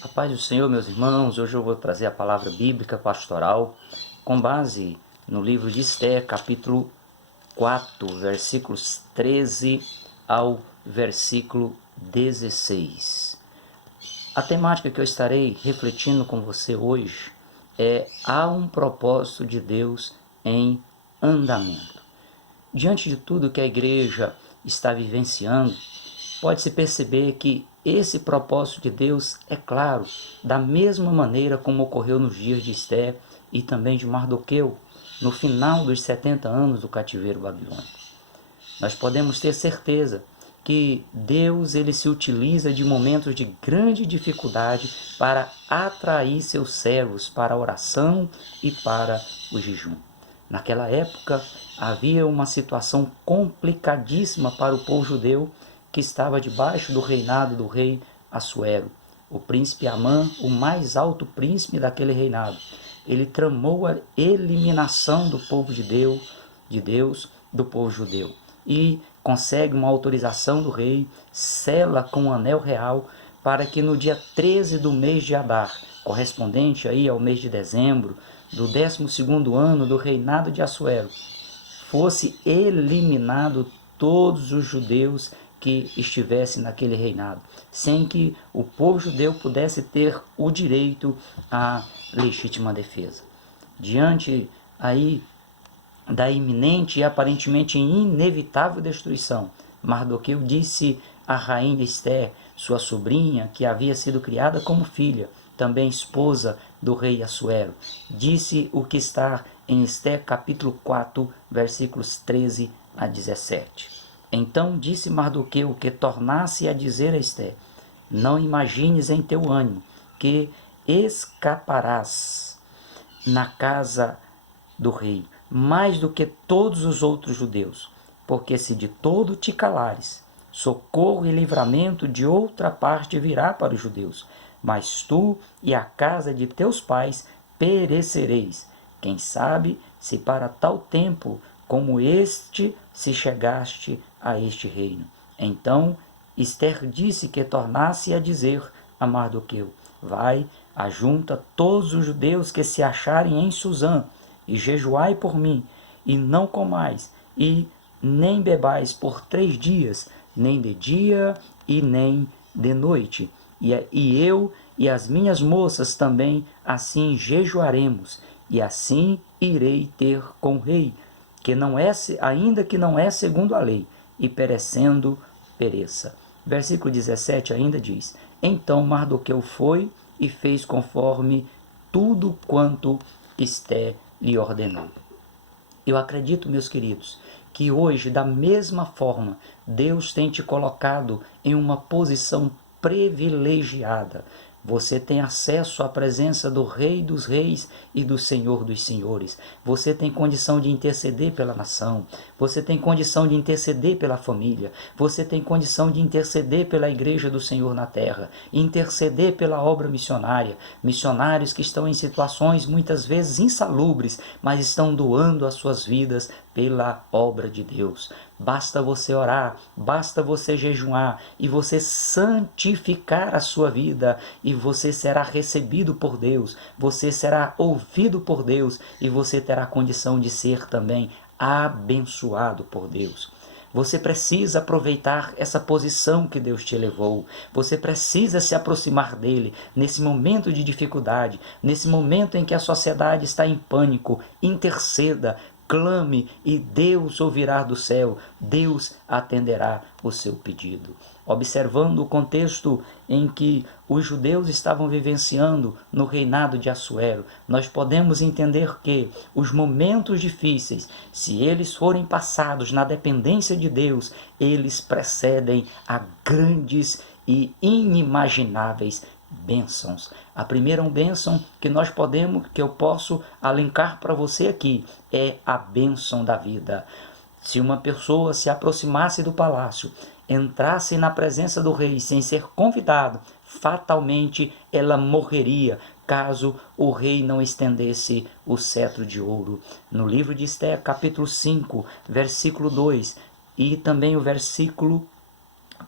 A paz do Senhor, meus irmãos. Hoje eu vou trazer a palavra bíblica pastoral com base no livro de Esther, capítulo 4, versículos 13 ao versículo 16. A temática que eu estarei refletindo com você hoje é: há um propósito de Deus em andamento. Diante de tudo que a igreja está vivenciando, pode-se perceber que esse propósito de Deus é claro, da mesma maneira como ocorreu nos dias de Esther e também de Mardoqueu, no final dos 70 anos do cativeiro babilônico. Nós podemos ter certeza que Deus ele se utiliza de momentos de grande dificuldade para atrair seus servos para a oração e para o jejum. Naquela época havia uma situação complicadíssima para o povo judeu que estava debaixo do reinado do rei Assuero. O príncipe Amã, o mais alto príncipe daquele reinado, ele tramou a eliminação do povo de Deus, do povo judeu, e consegue uma autorização do rei, sela com um anel real para que no dia 13 do mês de Adar, correspondente aí ao mês de dezembro, do 12º ano do reinado de Assuero, fosse eliminado todos os judeus que estivessem naquele reinado, sem que o povo judeu pudesse ter o direito à legítima defesa. Diante aí da iminente e aparentemente inevitável destruição, Mardoqueu disse à rainha Esther, sua sobrinha, que havia sido criada como filha, também esposa do rei Assuero, disse o que está em Esther capítulo 4, versículos 13 a 17. Então disse Mardoqueu que tornasse a dizer a Esther: não imagines em teu ânimo que escaparás na casa do rei, mais do que todos os outros judeus, porque se de todo te calares, socorro e livramento de outra parte virá para os judeus, mas tu e a casa de teus pais perecereis. Quem sabe se para tal tempo como este se chegaste a este reino. Então Esther disse que tornasse a dizer a Mardoqueu: vai, ajunta todos os judeus que se acharem em Susã, e jejuai por mim, e não comais, e nem bebais por 3 dias, nem de dia e nem de noite. E eu e as minhas moças também assim jejuaremos, e assim irei ter com o rei, que não é, ainda que não é segundo a lei, e perecendo, pereça. Versículo 17 ainda diz: então Mardoqueu foi e fez conforme tudo quanto Esther lhe ordenou. Eu acredito, meus queridos, que hoje, da mesma forma, Deus tem te colocado em uma posição privilegiada. Você tem acesso à presença do Rei dos Reis e do Senhor dos Senhores. Você tem condição de interceder pela nação. Você tem condição de interceder pela família. Você tem condição de interceder pela Igreja do Senhor na terra. Interceder pela obra missionária. Missionários que estão em situações muitas vezes insalubres, mas estão doando as suas vidas pela obra de Deus. Basta você orar, basta você jejuar e você santificar a sua vida, e você será recebido por Deus, você será ouvido por Deus e você terá condição de ser também abençoado por Deus. Você precisa aproveitar essa posição que Deus te elevou. Você precisa se aproximar dele nesse momento de dificuldade, nesse momento em que a sociedade está em pânico. Interceda, clame e Deus ouvirá do céu, Deus atenderá o seu pedido. Observando o contexto em que os judeus estavam vivenciando no reinado de Assuero, nós podemos entender que os momentos difíceis, se eles forem passados na dependência de Deus, eles precedem a grandes e inimagináveis bênçãos. A primeira bênção que eu posso alencar para você aqui é a bênção da vida. Se uma pessoa se aproximasse do palácio, entrasse na presença do rei sem ser convidado, fatalmente ela morreria caso o rei não estendesse o cetro de ouro. No livro de Esther, capítulo 5, versículo 2, e também o versículo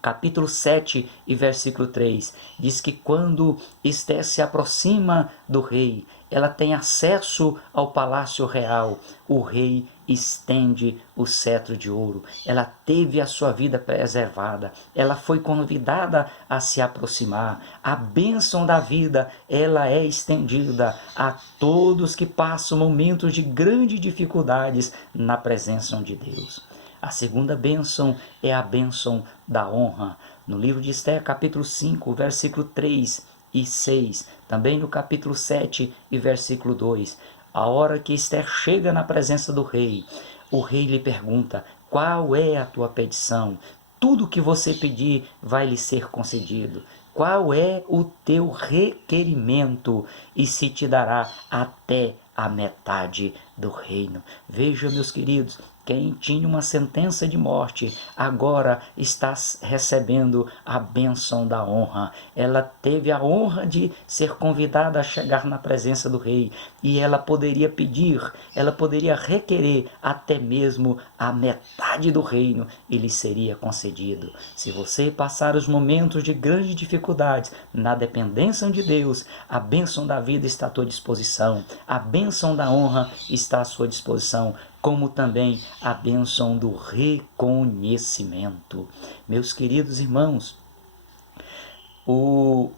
capítulo 7 e versículo 3, diz que quando Esther se aproxima do rei, ela tem acesso ao palácio real. O rei estende o cetro de ouro. Ela teve a sua vida preservada. Ela foi convidada a se aproximar. A bênção da vida, ela é estendida a todos que passam momentos de grandes dificuldades na presença de Deus. A segunda bênção é a bênção da honra. No livro de Esther, capítulo 5, versículo 3 e 6, também no capítulo 7 e versículo 2, a hora que Esther chega na presença do rei, o rei lhe pergunta: qual é a tua petição? Tudo que você pedir vai lhe ser concedido. Qual é o teu requerimento? E se te dará até a metade do reino. Veja, meus queridos, quem tinha uma sentença de morte, agora está recebendo a bênção da honra. Ela teve a honra de ser convidada a chegar na presença do rei. E ela poderia pedir, ela poderia requerer até mesmo a metade do reino e lhe seria concedido. Se você passar os momentos de grandes dificuldades na dependência de Deus, a bênção da vida está à tua disposição. A bênção da honra está à sua disposição, como também a bênção do reconhecimento. Meus queridos irmãos, o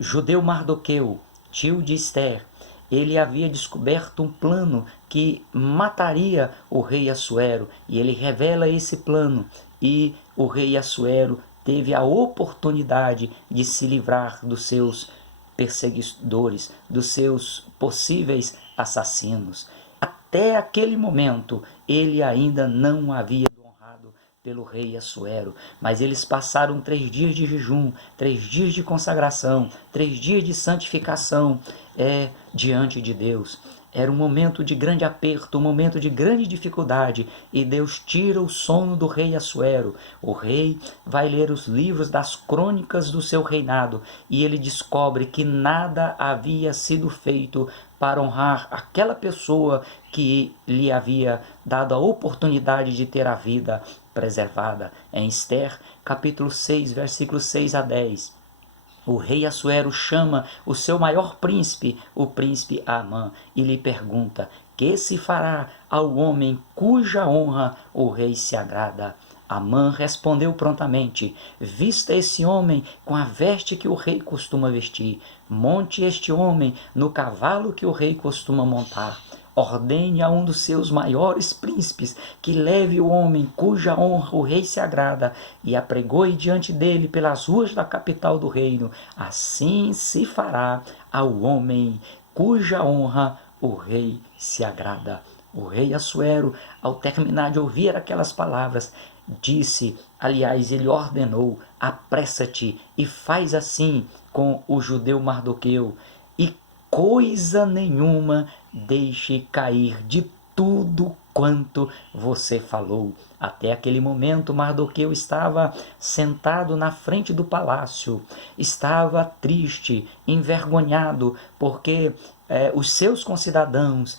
judeu Mardoqueu, tio de Esther, ele havia descoberto um plano que mataria o rei Assuero, e ele revela esse plano, e o rei Assuero teve a oportunidade de se livrar dos seus perseguidores, dos seus possíveis assassinos. Até aquele momento, ele ainda não havia honrado pelo rei Assuero, mas eles passaram 3 dias de jejum, 3 dias de consagração, 3 dias de santificação diante de Deus. Era um momento de grande aperto, um momento de grande dificuldade, e Deus tira o sono do rei Assuero. O rei vai ler os livros das crônicas do seu reinado, e ele descobre que nada havia sido feito para honrar aquela pessoa que lhe havia dado a oportunidade de ter a vida preservada. Em Esther, capítulo 6, versículos 6 a 10. O rei Assuero chama o seu maior príncipe, o príncipe Amã, e lhe pergunta: que se fará ao homem cuja honra o rei se agrada? Amã respondeu prontamente: vista esse homem com a veste que o rei costuma vestir, monte este homem no cavalo que o rei costuma montar. Ordene a um dos seus maiores príncipes que leve o homem cuja honra o rei se agrada e apregoe diante dele pelas ruas da capital do reino. Assim se fará ao homem cuja honra o rei se agrada. O rei Assuero, ao terminar de ouvir aquelas palavras, disse, aliás, ele ordenou: apressa-te e faz assim com o judeu Mardoqueu, e coisa nenhuma deixe cair de tudo quanto você falou. Até aquele momento, Mardoqueu estava sentado na frente do palácio, estava triste, envergonhado, porque os seus concidadãos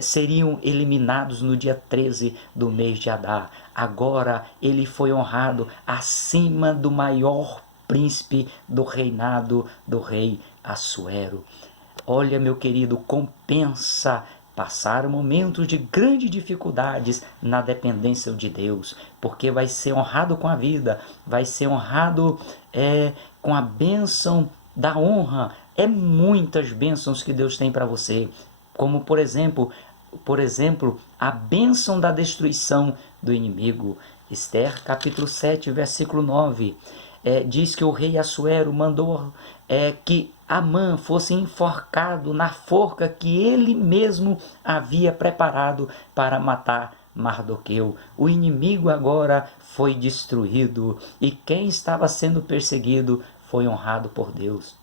seriam eliminados no dia 13 do mês de Adar. Agora ele foi honrado acima do maior príncipe do reinado do rei Assuero. Olha, meu querido, compensa passar momentos de grandes dificuldades na dependência de Deus, porque vai ser honrado com a vida, vai ser honrado com a bênção da honra. É muitas bênçãos que Deus tem para você, como por exemplo, a bênção da destruição do inimigo. Esther, capítulo 7, versículo 9, diz que o rei Assuero mandou que Amã fosse enforcado na forca que ele mesmo havia preparado para matar Mardoqueu. O inimigo agora foi destruído, e quem estava sendo perseguido foi honrado por Deus.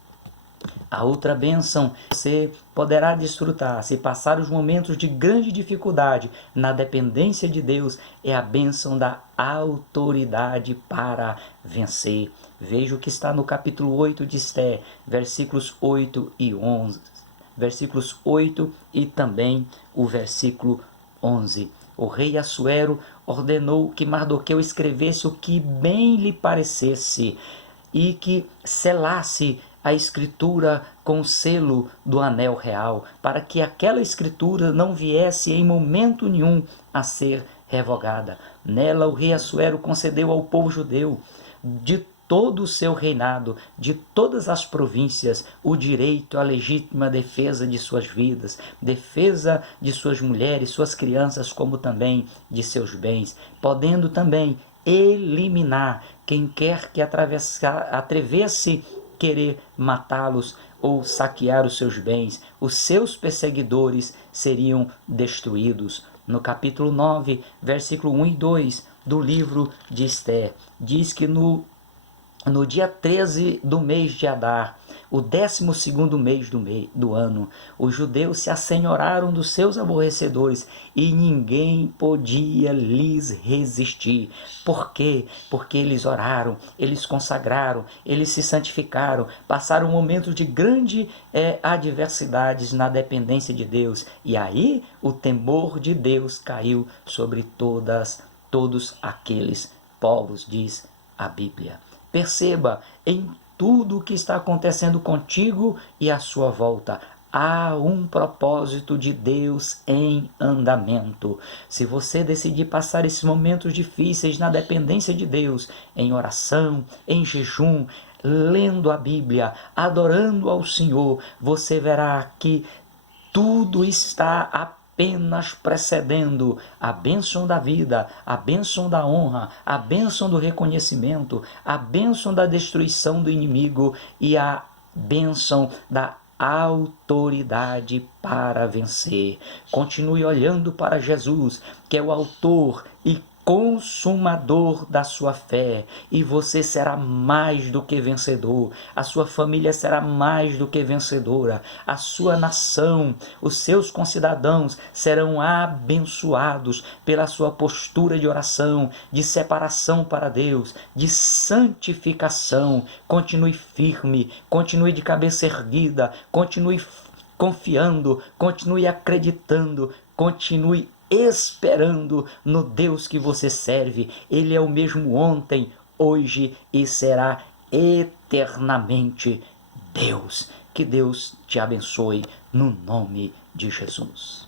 A outra bênção você poderá desfrutar se passar os momentos de grande dificuldade na dependência de Deus, é a bênção da autoridade para vencer. Veja o que está no capítulo 8 de Esther, versículos 8 e 11. Versículos 8 e também o versículo 11. O rei Assuero ordenou que Mardoqueu escrevesse o que bem lhe parecesse e que selasse a escritura com o selo do anel real, para que aquela escritura não viesse em momento nenhum a ser revogada. Nela o rei Assuero concedeu ao povo judeu de todo o seu reinado, de todas as províncias, o direito à legítima defesa de suas vidas, defesa de suas mulheres, suas crianças, como também de seus bens, podendo também eliminar quem quer que atrevesse querer matá-los ou saquear os seus bens. Os seus perseguidores seriam destruídos. No capítulo 9, versículo 1 e 2 do livro de Esther, diz que no dia 13 do mês de Adar, o 12º mês do ano, os judeus se assenhoraram dos seus aborrecedores e ninguém podia lhes resistir. Por quê? Porque eles oraram, eles consagraram, eles se santificaram, passaram momentos de grande adversidades na dependência de Deus. E aí o temor de Deus caiu sobre todos aqueles povos, diz a Bíblia. Perceba, em tudo o que está acontecendo contigo e à sua volta, há um propósito de Deus em andamento. Se você decidir passar esses momentos difíceis na dependência de Deus, em oração, em jejum, lendo a Bíblia, adorando ao Senhor, você verá que tudo está apenas precedendo a bênção da vida, a bênção da honra, a bênção do reconhecimento, a bênção da destruição do inimigo e a bênção da autoridade para vencer. Continue olhando para Jesus, que é o autor e consumador da sua fé, e você será mais do que vencedor, a sua família será mais do que vencedora, a sua nação, os seus concidadãos serão abençoados pela sua postura de oração, de separação para Deus, de santificação. Continue firme, continue de cabeça erguida, continue confiando, continue acreditando, continue esperando no Deus que você serve. Ele é o mesmo ontem, hoje e será eternamente Deus. Que Deus te abençoe no nome de Jesus.